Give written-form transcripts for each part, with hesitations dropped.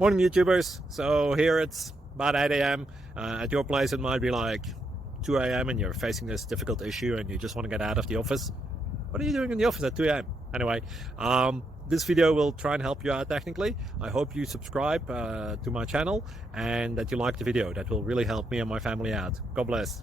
Morning YouTubers. So here it's about 8 a.m. At your place it might be like 2 a.m. and you're facing this difficult issue and you just want to get out of the office. What are you doing in the office at 2 a.m.? Anyway, this video will try and help you out technically. I hope you subscribe to my channel and that you like the video. That will really help me and my family out. God bless.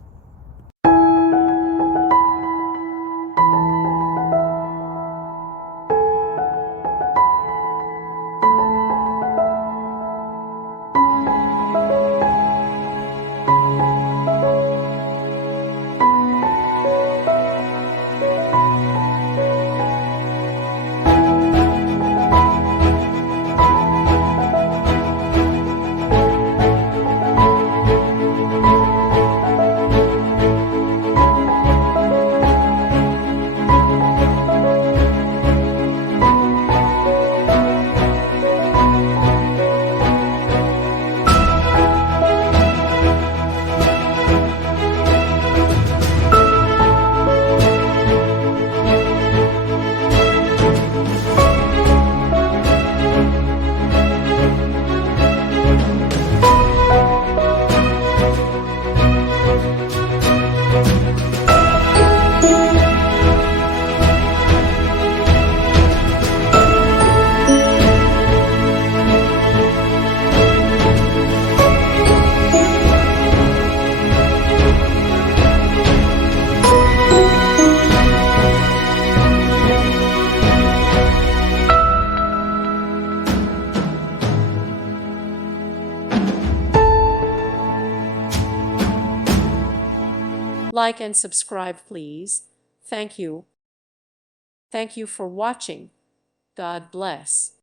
Like and subscribe, please. Thank you. Thank you for watching. God bless.